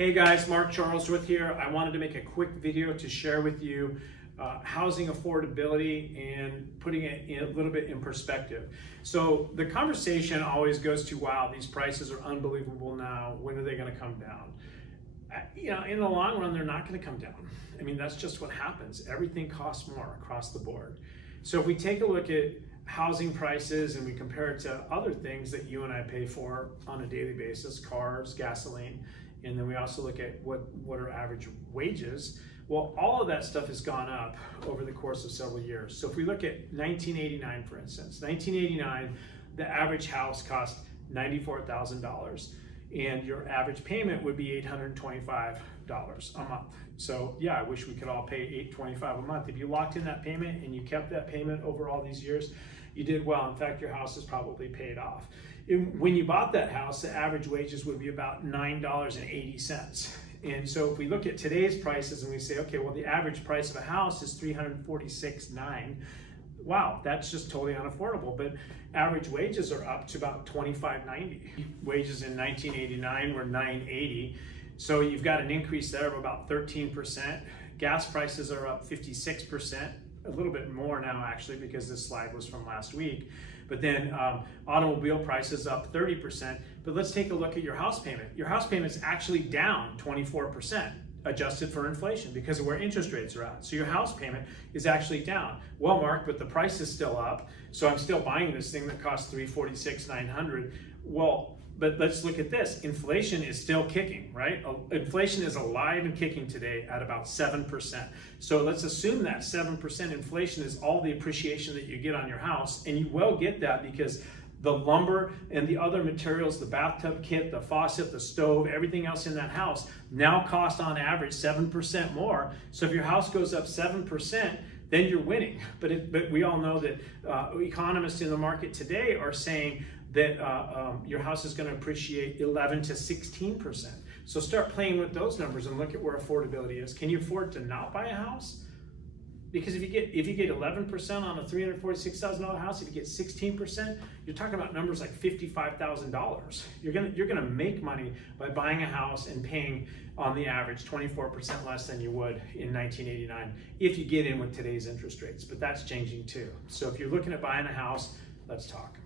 Hey guys, Mark Charlesworth here. I wanted to make a quick video to share with you housing affordability and putting it in a little bit in perspective. So the conversation always goes to, wow, these prices are unbelievable now. When are they going to come down? In the long run, they're not going to come down. I mean, that's just what happens. Everything costs more across the board. So if we take a look at housing prices and we compare it to other things that you and I pay for on a daily basis, cars, gasoline, and then we also look at what are average wages. Well, all of that stuff has gone up over the course of several years. So if we look at 1989, for instance, 1989, the average house cost $94,000 and your average payment would be $825 a month. So yeah, I wish we could all pay $825 a month. If you locked in that payment and you kept that payment over all these years, you did well. In fact, your house is probably paid off. When you bought that house, the average wages would be about $9.80. And so if we look at today's prices and we say, okay, well, the average price of a house is $346,900. Wow, that's just totally unaffordable. But average wages are up to about $25.90. Wages in 1989 were $9.80. So you've got an increase there of about 13%. Gas prices are up 56%. A little bit more now actually, because this slide was from last week. But then automobile prices up 30%. But let's take a look at your house payment. Your house payment is actually down 24%, adjusted for inflation because of where interest rates are at. So your house payment is actually down. Well, Mark, but the price is still up. So I'm still buying this thing that costs $346,900. Well, but let's look at this. Inflation is still kicking, right? Inflation is alive and kicking today at about 7%. So let's assume that 7% inflation is all the appreciation that you get on your house. And you will get that because the lumber and the other materials, the bathtub kit, the faucet, the stove, everything else in that house now cost on average 7% more. So if your house goes up 7%, then you're winning. But we all know that economists in the market today are saying that your house is going to appreciate 11 to 16%. So start playing with those numbers and look at where affordability is. Can you afford to not buy a house? Because if you get 11% on a $346,000 house, if you get 16%, you're talking about numbers like $55,000. You're gonna make money by buying a house and paying on the average 24% less than you would in 1989 if you get in with today's interest rates. But that's changing too. So if you're looking at buying a house, let's talk.